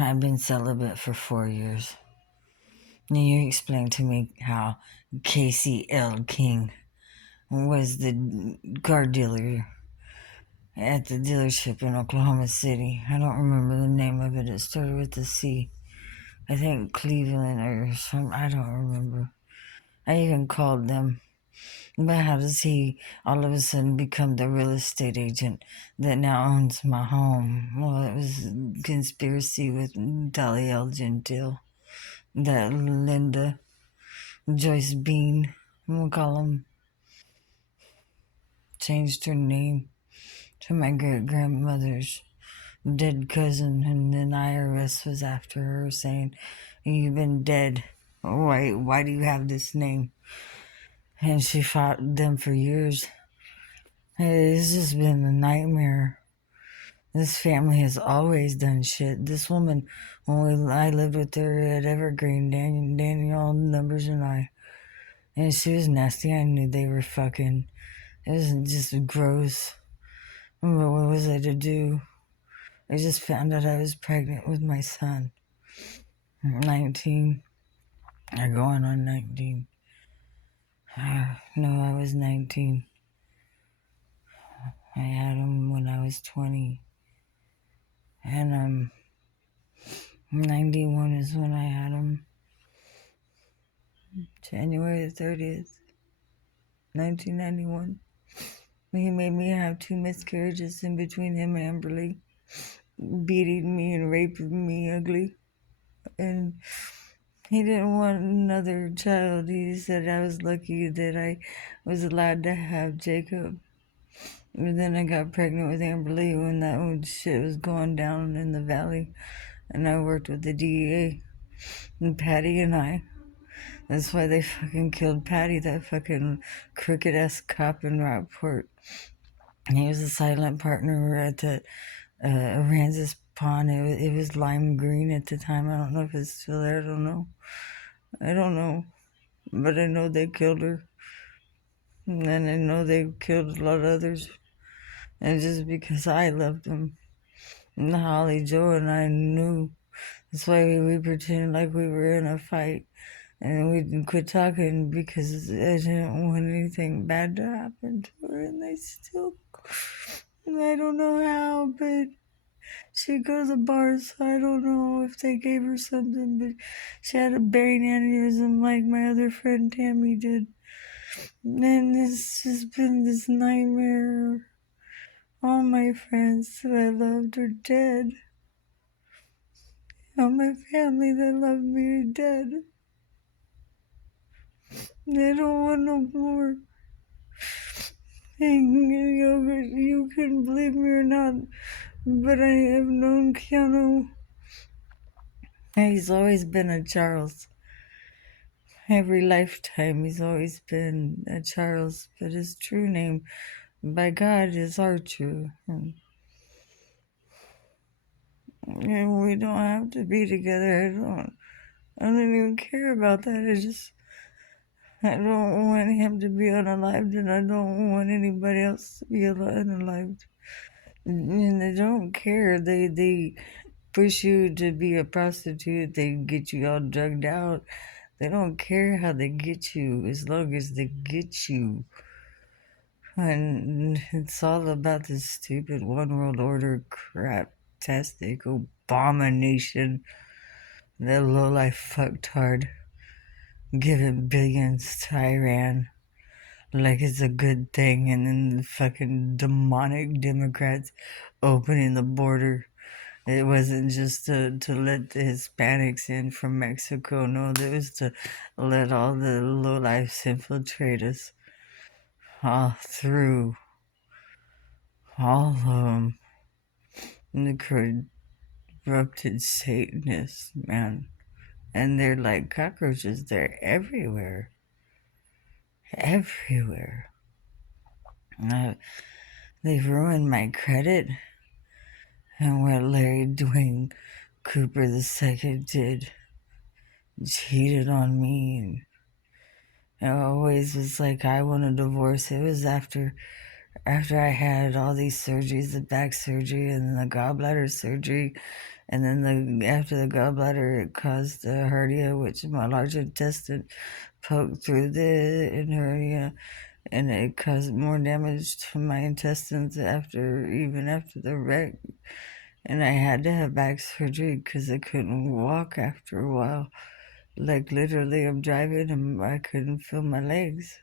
I've been celibate for 4 years. And you explained to me how Casey L. King was the car dealer at the dealership in Oklahoma City. I don't remember the name of it. It started with a C. I think Cleveland or some. I don't remember. I even called them. But how does he all of a sudden become the real estate agent that now owns my home? Well, it was a conspiracy with Dolly L. Gentile, that Linda Joyce Bean, we'll call him, changed her name to my great grandmother's dead cousin, and then IRS was after her saying, "You've been dead. Why do you have this name?" And she fought them for years. It's just been a nightmare. This family has always done shit. This woman, I lived with her at Evergreen, Danielle Numbers and I, and she was nasty. I knew they were fucking. It was just gross. But what was I to do? I just found out I was pregnant with my son. 19. I'm going on 19. No, I was 19. I had him when I was 20. And 91 is when I had him. January the 30th, 1991. He made me have 2 miscarriages in between him and Amberly, beating me and raping me ugly. And he didn't want another child. He said I was lucky that I was allowed to have Jacob. And then I got pregnant with Amberly when that old shit was going down in the valley. And I worked with the DEA. And Patty and I. That's why they fucking killed Patty, that fucking crooked-ass cop in Rockport. And he was a silent partner at the Aransas Pond. It was lime green at the time. I don't know if it's still there. I don't know. But I know they killed her. And I know they killed a lot of others. And just because I loved them. And Holly Joe and I knew. That's why we pretended like we were in a fight. And we quit talking because I didn't want anything bad to happen to her. And they still... I don't know how, but she goes to bars, so I don't know if they gave her something, but she had a brain aneurysm like my other friend Tammy did. And it's just been this nightmare. All my friends that I loved are dead. All my family that loved me are dead. They don't want no more. And, you can believe me or not, but I have known Keanu. He's always been a Charles. Every lifetime he's always been a Charles, but his true name by God is Archer. And we don't have to be together. I don't even care about that. I don't want him to be unalived, and I don't want anybody else to be unalived. And they don't care. They push you to be a prostitute. They get you all drugged out. They don't care how they get you, as long as they get you. And it's all about this stupid one world order crap-tastic abomination. That lowlife fucktard giving billions to Iran like it's a good thing, and then the fucking demonic Democrats opening the border. It wasn't just to let the Hispanics in from Mexico. No, it was to let all the lowlifes infiltrate us all through. All of them. The corrupted Satanists, man. And they're like cockroaches. They're everywhere. Everywhere. They've ruined my credit. And what Larry Dwayne Cooper II did, cheated on me. And it always was like, I want a divorce. It was after I had all these surgeries, the back surgery and the gallbladder surgery. And then after the gallbladder, it caused a hernia, which my large intestine poked through the hernia, and it caused more damage to my intestines even after the wreck. And I had to have back surgery because I couldn't walk after a while. Like literally, I'm driving and I couldn't feel my legs.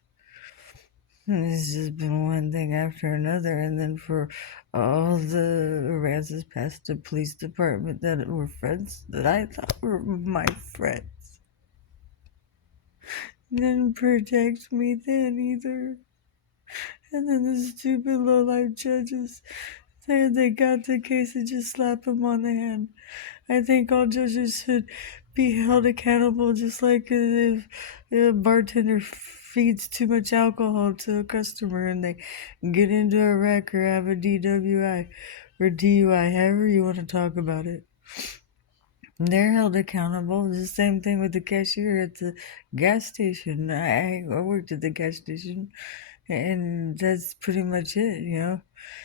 And it's just been one thing after another. And then for all the Aransas past the police department that were friends that I thought were my friends didn't protect me then either. And then the stupid low-life judges said they got the case and just slap him on the hand. I think all judges should be held accountable, just like if a bartender feeds too much alcohol to a customer and they get into a wreck or have a DWI or DUI, however you want to talk about it. They're held accountable. The same thing with the cashier at the gas station. I worked at the gas station, and that's pretty much it, you know?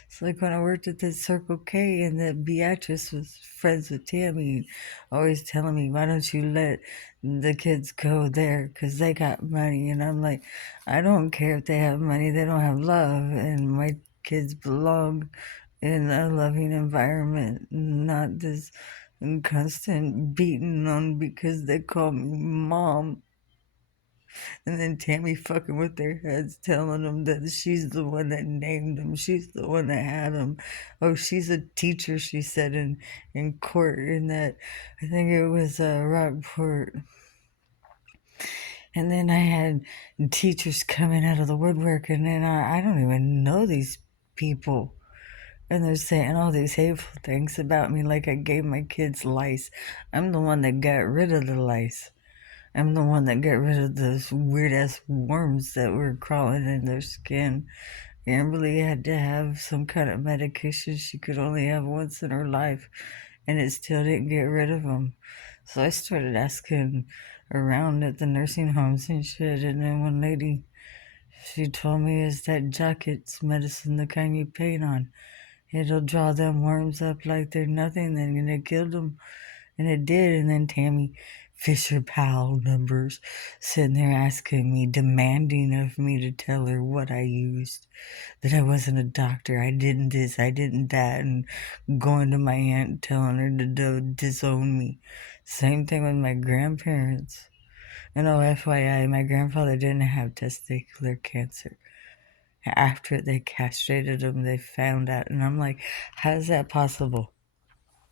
It's like when I worked at the Circle K and that Beatrice was friends with Tammy, always telling me, why don't you let the kids go there? Because they got money. And I'm like, I don't care if they have money, they don't have love. And my kids belong in a loving environment, not this constant beating on because they call me mom. And then Tammy fucking with their heads, telling them that she's the one that named them. She's the one that had them. Oh, she's a teacher, she said in court. In that, I think it was Rockport. And then I had teachers coming out of the woodwork, and then I don't even know these people. And they're saying all these hateful things about me, like I gave my kids lice. I'm the one that got rid of the lice. I'm the one that got rid of those weird ass worms that were crawling in their skin. Amberly had to have some kind of medication she could only have once in her life, and it still didn't get rid of them. So I started asking around at the nursing homes and shit, and then one lady, she told me, is that jacket's medicine, the kind you paint on. It'll draw them worms up like they're nothing, then it killed them. And it did. And then Tammy Fisher Powell numbers sitting there asking me, demanding of me to tell her what I used, that I wasn't a doctor, I didn't this, I didn't that, and going to my aunt telling her to disown me. Same thing with my grandparents. And oh, FYI, my grandfather didn't have testicular cancer. After they castrated him, they found out. And I'm like, how is that possible?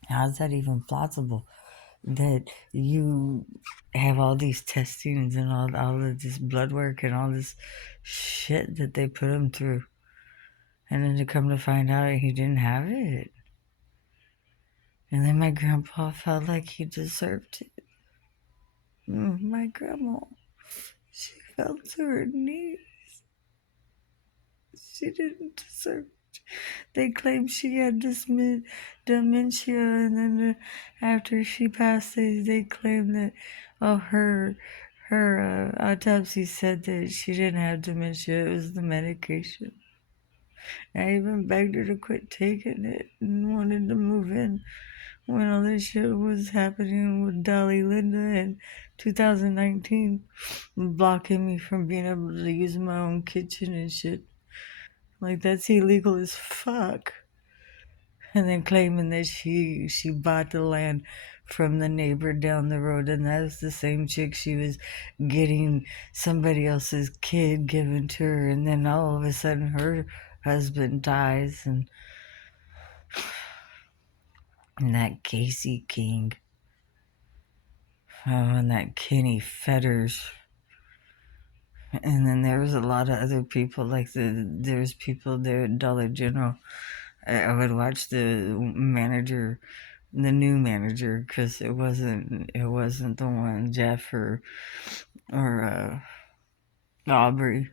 How is that even plausible? That you have all these testings and all of this blood work and all this shit that they put him through. And then to come to find out he didn't have it. And then my grandpa felt like he deserved it. My grandma, she fell to her knees. She didn't deserve it. They claimed she had dementia, and then after she passed, they claimed that her autopsy said that she didn't have dementia. It was the medication. I even begged her to quit taking it and wanted to move in when all this shit was happening with Dolly Linda in 2019, blocking me from being able to use my own kitchen and shit. Like, that's illegal as fuck. And then claiming that she bought the land from the neighbor down the road, and that's the same chick she was getting somebody else's kid given to her, and then all of a sudden her husband dies, and that Casey King, oh, and that Kenny Fetters. And then there was a lot of other people, like there's people there at Dollar General. I would watch the new manager, because it wasn't the one, Jeff or Aubrey.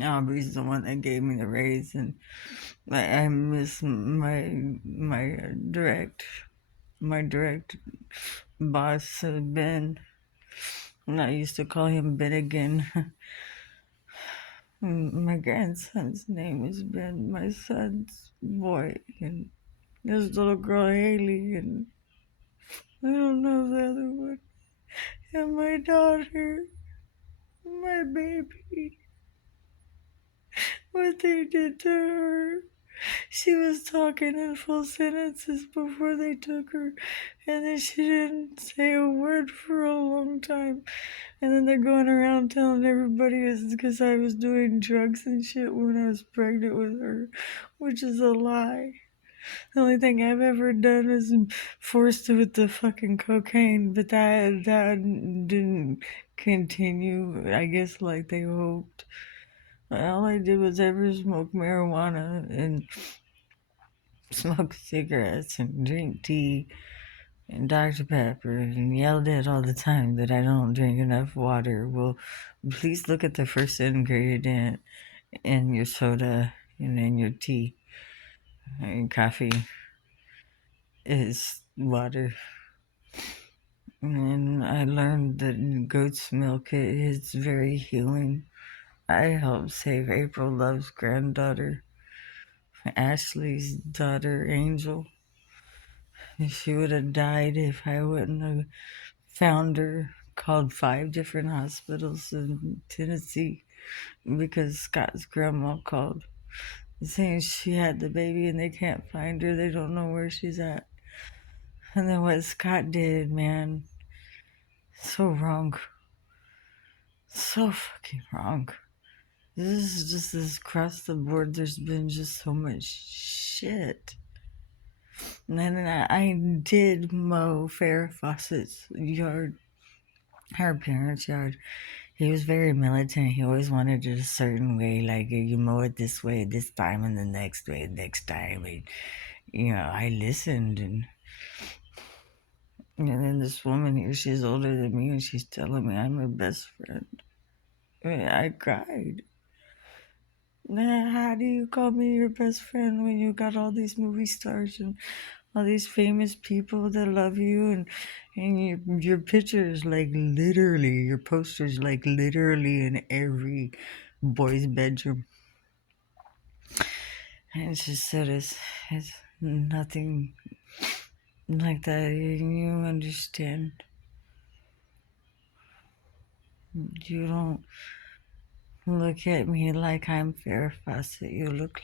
Aubrey's the one that gave me the raise, and I miss my direct boss, Ben. And I used to call him Ben again. My grandson's name is Ben, my son's boy, and This little girl Haley, and I don't know the other one. And my daughter, my baby, what they did to her. She was talking in full sentences before they took her, and then she didn't say a word for a long time. And then they're going around telling everybody it's because I was doing drugs and shit when I was pregnant with her, which is a lie. The only thing I've ever done is forced her with the fucking cocaine, but that didn't continue, I guess, like they hoped. All I did was ever smoke marijuana and smoke cigarettes and drink tea and Dr. Pepper and yelled at all the time that I don't drink enough water. Well, please look at the first ingredient in your soda and in your tea and coffee is water. And I learned that goat's milk is very healing. I helped save April Love's granddaughter, Ashley's daughter, Angel. She would have died if I wouldn't have found her. Called 5 different hospitals in Tennessee because Scott's grandma called saying she had the baby and they can't find her. They don't know where she's at. And then what Scott did, man, so wrong. So fucking wrong. This is just this across the board. There's been just so much shit. And then I did mow Farrah Fawcett's yard, her parents' yard. He was very militant. He always wanted it a certain way, like you mow it this way this time and the next way next time. And, I listened. And then this woman here, she's older than me, and she's telling me I'm her best friend. I cried. Nah, how do you call me your best friend when you got all these movie stars and all these famous people that love you and your pictures like literally, your posters like literally in every boy's bedroom. And she said it's nothing like that. You understand. You don't look at me like I'm Farrah Fawcett. You look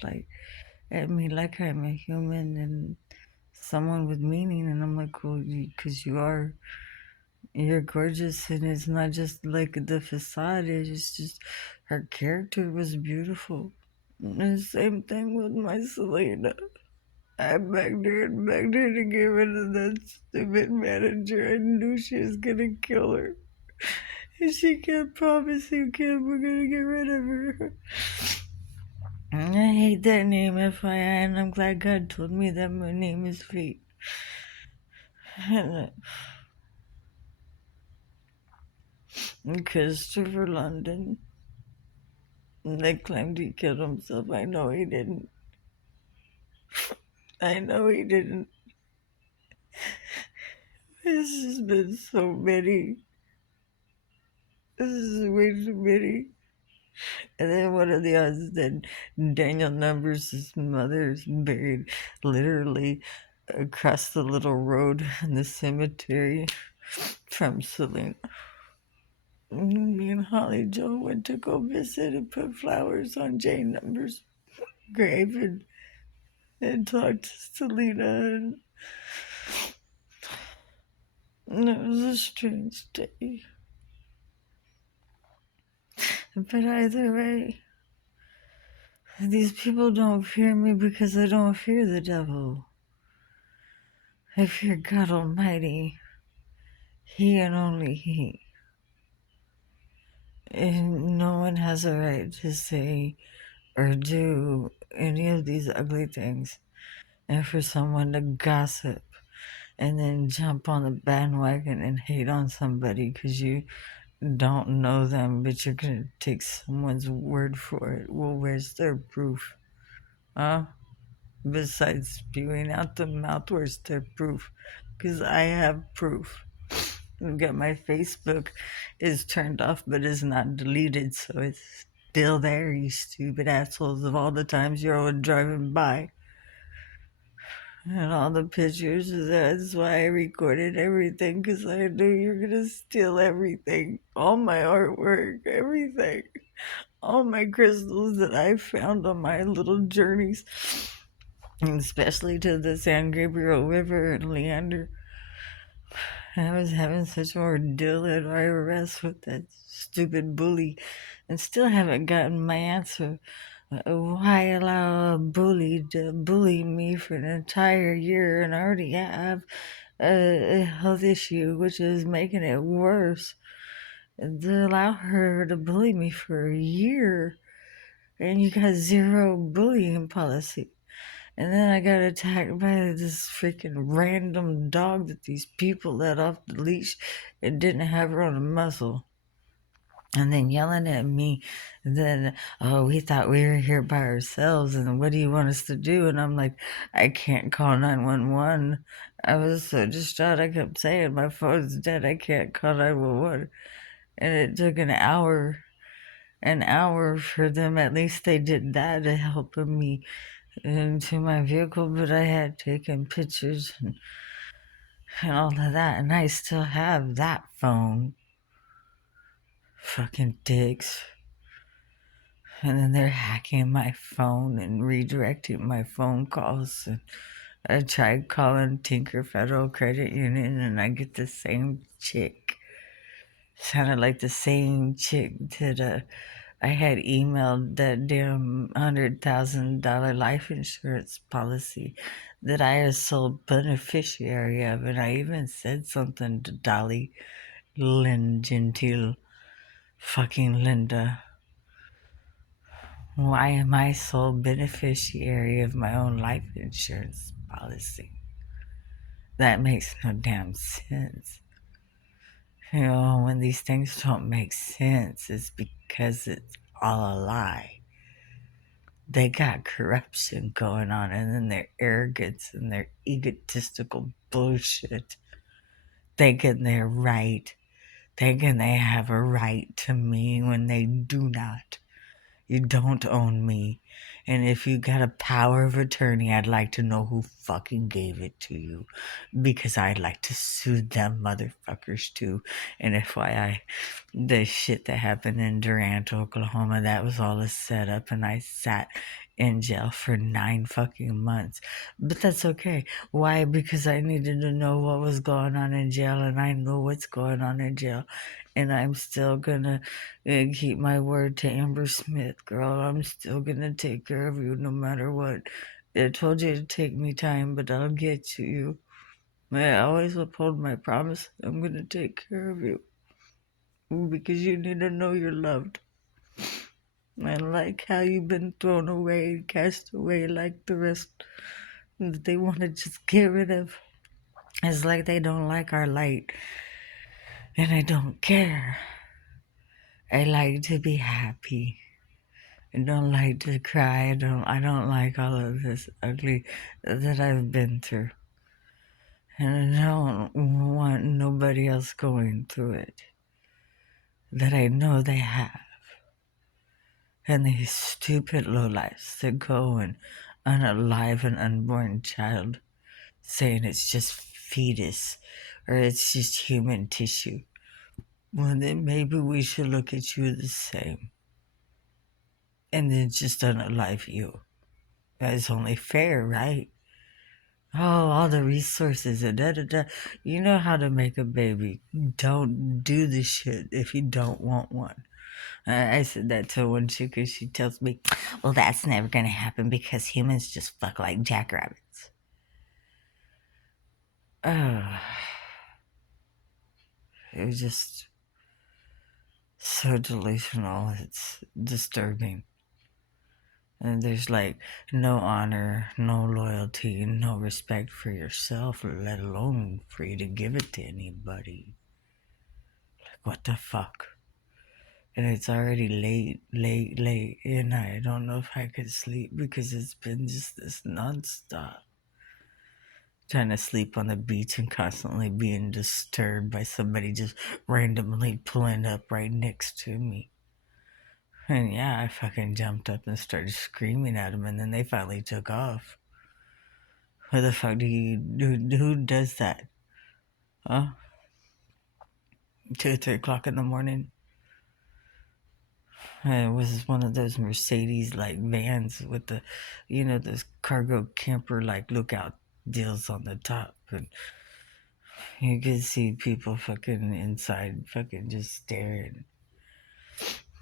at me like I'm a human and someone with meaning. And I'm like, well, because you are. You're gorgeous, and it's not just like the facade. It's just her character was beautiful. And the same thing with my Selena. I begged her to get rid of that stupid manager. I knew she was gonna kill her. And she kept promising Kim we're gonna get rid of her. And I hate that name, FYI, and I'm glad God told me that my name is Fate. And Christopher London, they claimed he killed himself. I know he didn't. I know he didn't. This has been so many. This is way too many. And then what are the odds that Daniel Numbers' mother is buried literally across the little road in the cemetery from Selena? Me and Holly Joe went to go visit and put flowers on Jane Numbers' grave and talked to Selena. And it was a strange day. But either way, these people don't fear me because I don't fear the devil. I fear God Almighty, He and only He. And no one has a right to say or do any of these ugly things. And for someone to gossip and then jump on the bandwagon and hate on somebody because you don't know them, but you're going to take someone's word for it. Well, where's their proof? Huh? Besides spewing out the mouth, where's their proof? Because I have proof. Got my Facebook is turned off, but it's not deleted, so it's still there, you stupid assholes, of all the times you're all driving by. and all the pictures. That's why I recorded everything, because I knew you're gonna steal everything, all my artwork, everything, all my crystals that I found on my little journeys, and especially to the San Gabriel River and Leander. I was having such an ordeal at IRS with that stupid bully, and still haven't gotten my answer. Why allow a bully to bully me for an entire year and I already have a health issue, which is making it worse? And to allow her to bully me for a year, and you got zero bullying policy. And then I got attacked by this freaking random dog that these people let off the leash and didn't have her on a muzzle. And then yelling at me, and then, oh, we thought we were here by ourselves, and what do you want us to do? And I'm like, I can't call 911. I was so distraught, I kept saying, my phone's dead, I can't call 911. And it took an hour for them, at least they did that, to help me into my vehicle, but I had taken pictures and all of that, and I still have that phone. Fucking dicks. And then they're hacking my phone and redirecting my phone calls. And I tried calling Tinker Federal Credit Union and I get the same chick. Sounded like the same chick that I had emailed that damn $100,000 life insurance policy that I was sole beneficiary of. And I even said something to Dolly Lynn Gentile, fucking Linda. Why am I sole beneficiary of my own life insurance policy? That makes no damn sense. You know, when these things don't make sense, it's because it's all a lie. They got corruption going on, and then their arrogance and their egotistical bullshit, thinking they're right, thinking they have a right to me when they do not. You don't own me. And if you got a power of attorney, I'd like to know who fucking gave it to you. Because I'd like to sue them motherfuckers too. And FYI, the shit that happened in Durant, Oklahoma, that was all a setup. And I sat in jail for 9 fucking months. But that's okay. Why? Because I needed to know what was going on in jail. And I know what's going on in jail. And I'm still gonna keep my word to Amber Smith, girl. I'm still gonna take care of you no matter what. I told you to take me time, but I'll get to you. I always uphold my promise. I'm gonna take care of you because you need to know you're loved. I like how you've been thrown away, cast away like the rest that they want to just get rid of. It's like they don't like our light, and I don't care. I like to be happy. I don't like to cry. I don't like all of this ugly that I've been through. And I don't want nobody else going through it that I know they have. And these stupid lowlifes that go and unalive an unborn child, saying it's just fetus or it's just human tissue. Well, then maybe we should look at you the same and then just unalive you. That's only fair, right? Oh, all the resources and da da da. You know how to make a baby. Don't do the shit if you don't want one. I said that to one chick and she tells me, well, that's never gonna happen because humans just fuck like jackrabbits. Oh, it was just so delusional. It's disturbing. And there's like no honor, no loyalty, no respect for yourself, let alone for you to give it to anybody. Like, what the fuck? And it's already late, and I don't know if I could sleep because it's been just this nonstop. Trying to sleep on the beach and constantly being disturbed by somebody just randomly pulling up right next to me. And yeah, I fucking jumped up and started screaming at them, and then they finally took off. Who the fuck who does that? Huh? 2 or 3 o'clock in the morning. It was one of those Mercedes like vans with the, those cargo camper like lookout deals on the top. And you could see people fucking inside fucking just staring.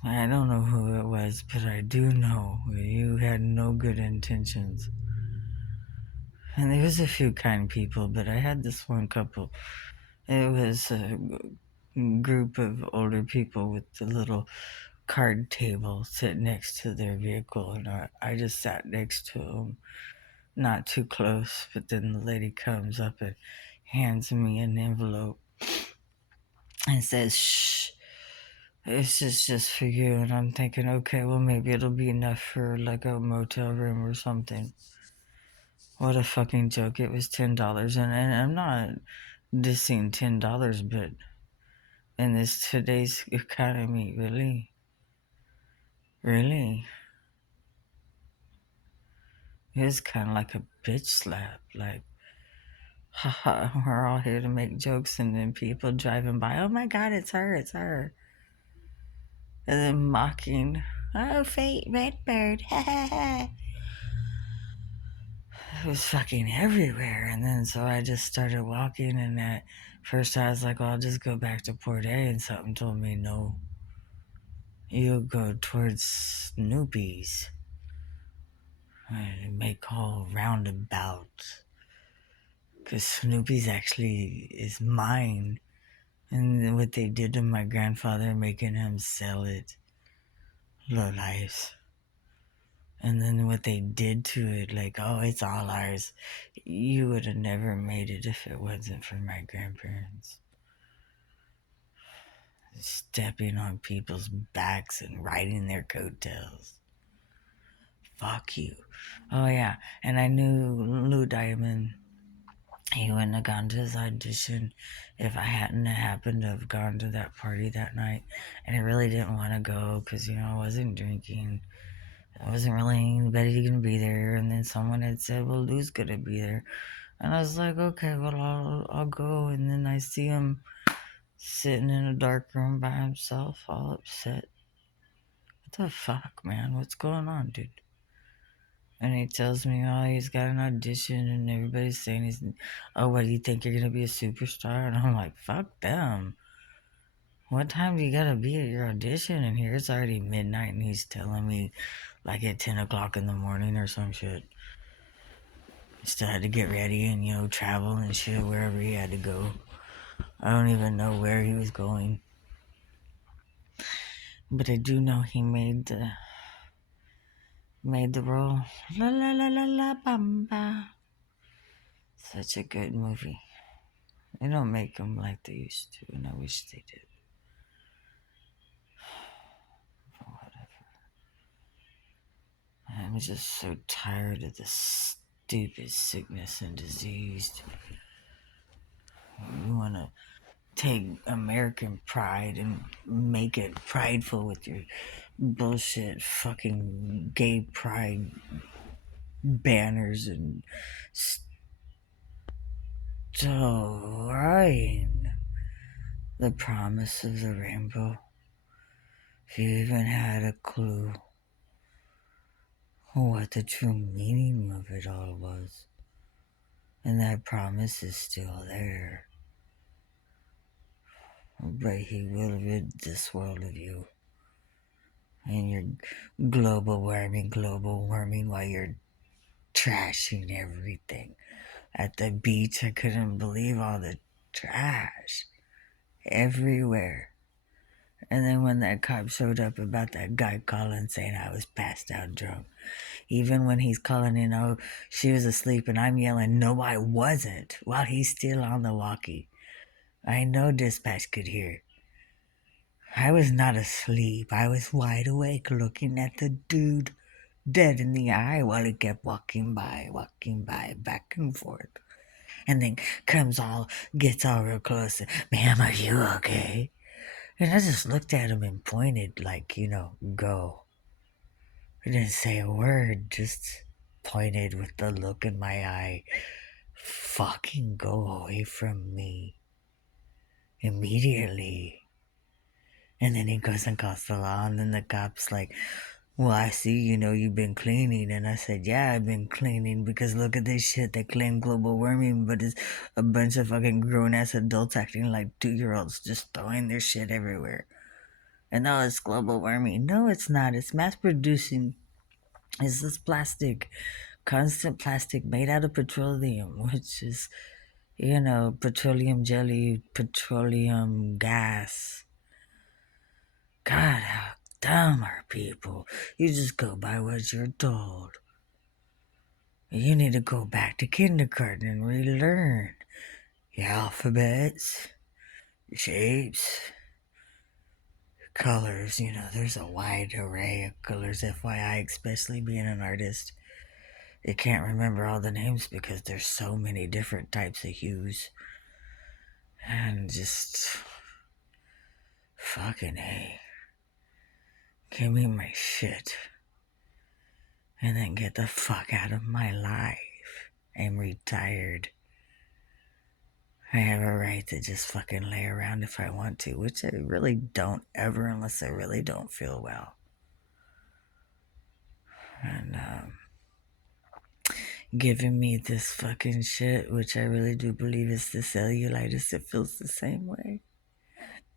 I don't know who it was, but I do know you had no good intentions. And there was a few kind people, but I had this one couple. It was a group of older people with a little card table sitting next to their vehicle, and I just sat next to them, not too close. But then the lady comes up and hands me an envelope and says, "Shh, this is just for you." And I'm thinking, okay, well, maybe it'll be enough for like a motel room or something. What a fucking joke. It was $10. And I'm not dissing $10, but in this today's economy, really, really, it's kind of like a bitch slap. Like, haha, we're all here to make jokes, and then people driving by, oh my god, it's her, it's her. And then mocking, oh, fate, Redbird, ha ha ha. It was fucking everywhere. And then so I just started walking, and at first I was like, well, I'll just go back to Port A, and something told me, no, you'll go towards Snoopy's and make all roundabouts. Because Snoopy's actually is mine. And what they did to my grandfather, making him sell it. Low lives. And then what they did to it, like, oh, it's all ours. You would have never made it if it wasn't for my grandparents. Stepping on people's backs and riding their coattails. Fuck you. Oh, yeah. And I knew Lou Diamond. He wouldn't have gone to his audition if I hadn't happened to have gone to that party that night. And I really didn't want to go because, I wasn't drinking. I wasn't really anybody going to be there. And then someone had said, well, Lou's going to be there. And I was like, okay, well, I'll go. And then I see him sitting in a dark room by himself, all upset. What the fuck, man? What's going on, dude? And he tells me, oh, he's got an audition, and everybody's saying oh, what, do you think you're going to be a superstar? And I'm like, fuck them. What time do you got to be at your audition? And here it's already midnight, and he's telling me, like, at 10 o'clock in the morning or some shit. Still had to get ready and, travel and shit wherever he had to go. I don't even know where he was going. But I do know he made the role. La la la la la bamba. Such a good movie. They don't make them like they used to, and I wish they did. Whatever. I'm just so tired of this stupid sickness and disease. You want to take American pride and make it prideful with your bullshit fucking gay pride banners and destroying the promise of the rainbow. If you even had a clue what the true meaning of it all was, and that promise is still there. But he will rid this world of you and your global warming while you're trashing everything. At the beach, I couldn't believe all the trash everywhere. And then when that cop showed up about that guy calling saying I was passed out drunk, even when he's calling in, oh, she was asleep, and I'm yelling, no, I wasn't, while he's still on the walkie. I know dispatch could hear. I was not asleep. I was wide awake looking at the dude dead in the eye while he kept walking by, back and forth. And then gets all real close. Ma'am, are you okay? And I just looked at him and pointed like, go. I didn't say a word, just pointed with the look in my eye, fucking go away from me immediately. And then he goes and calls the law, and then the cop's like, well, I see, you've been cleaning. And I said, yeah, I've been cleaning because look at this shit. They claim global warming, but it's a bunch of fucking grown ass adults acting like 2-year-olds just throwing their shit everywhere. And no, it's global warming. No, it's not. It's mass producing. It's this plastic, constant plastic made out of petroleum, which is, petroleum jelly, petroleum gas. God, how dumb are people? You just go by what you're told. You need to go back to kindergarten and relearn your alphabets, your shapes, colors. There's a wide array of colors, FYI, especially being an artist. You can't remember all the names because there's so many different types of hues. And just fucking hey. Give me my shit. And then get the fuck out of my life. I'm retired. I have a right to just fucking lay around if I want to, which I really don't ever unless I really don't feel well. And giving me this fucking shit, which I really do believe is the cellulitis, it feels the same way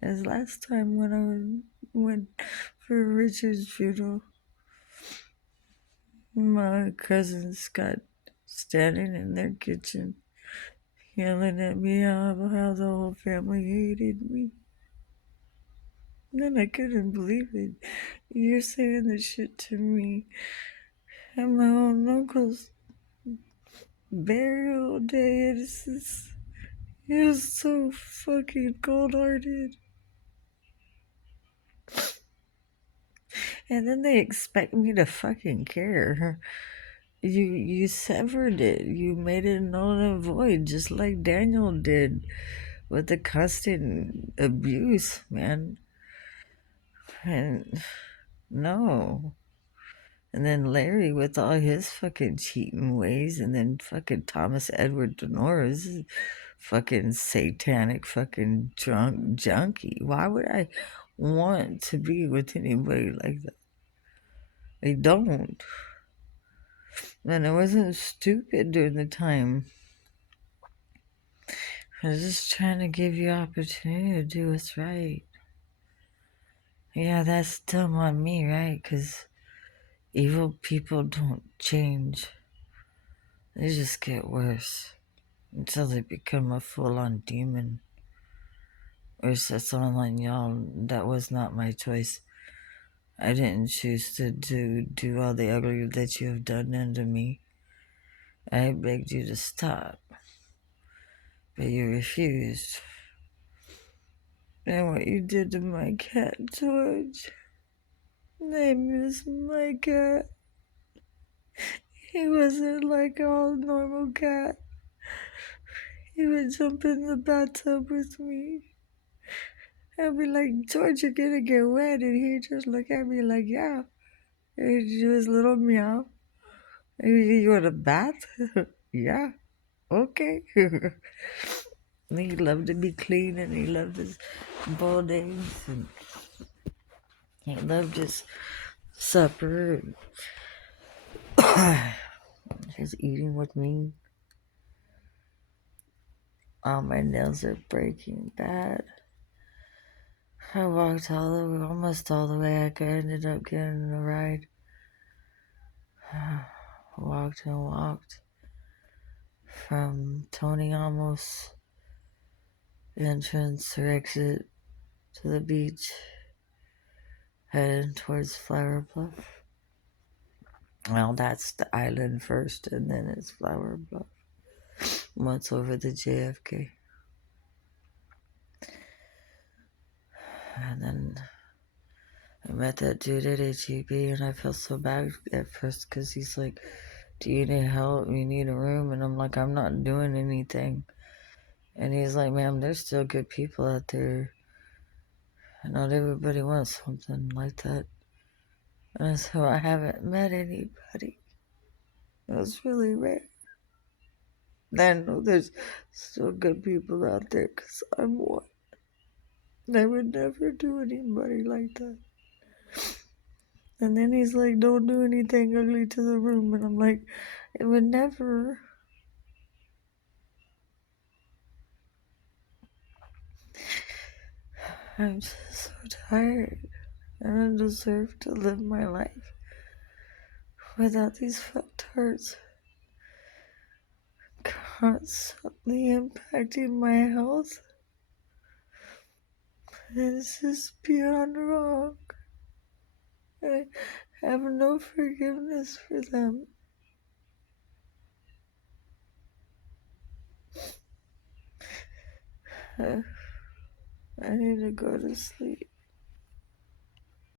as last time when I went for Richard's funeral. My cousin Scott standing in their kitchen yelling at me how the whole family hated me. And I couldn't believe it. You're saying this shit to me at my own uncle's burial day. It was so fucking cold-hearted. And then they expect me to fucking care. You severed it. You made it null and void, just like Daniel did with the constant abuse, man. And no. And then Larry with all his fucking cheating ways, and then fucking Thomas Edward Denora's fucking satanic fucking drunk junkie. Why would I want to be with anybody like that? I don't. And I wasn't stupid during the time. I was just trying to give you opportunity to do what's right. Yeah, that's dumb on me, right? Because evil people don't change. They just get worse until they become a full-on demon. Or says someone like y'all, that was not my choice. I didn't choose to do all the ugly that you have done unto me. I begged you to stop, but you refused. And what you did to my cat, George, I miss my cat. He wasn't like all normal cat. He would jump in the bathtub with me. I'd be like, George, you're gonna get wet. And he'd just look at me like, yeah. And he'd do his little meow. You want a bath? Yeah, okay. He loved to be clean and he loved his ball days and he loved his supper and his eating with me. All my nails are breaking bad. I walked almost all the way. I ended up getting a ride. Walked and walked from Tony Amos entrance or exit to the beach, heading towards Flower Bluff. Well, that's the island first, and then it's Flower Bluff. Once over the JFK. And then I met that dude at HEB, and I felt so bad at first because he's like, do you need help? You need a room? And I'm like, I'm not doing anything. And he's like, ma'am, there's still good people out there. And not everybody wants something like that. And so I haven't met anybody. That's really rare. I know there's still good people out there because I'm one. I would never do anybody like that. And then he's like, don't do anything ugly to the room. And I'm like, it would never. I'm just so tired. And I deserve to live my life without these fucktards constantly impacting my health. This is beyond wrong. I have no forgiveness for them. I need to go to sleep.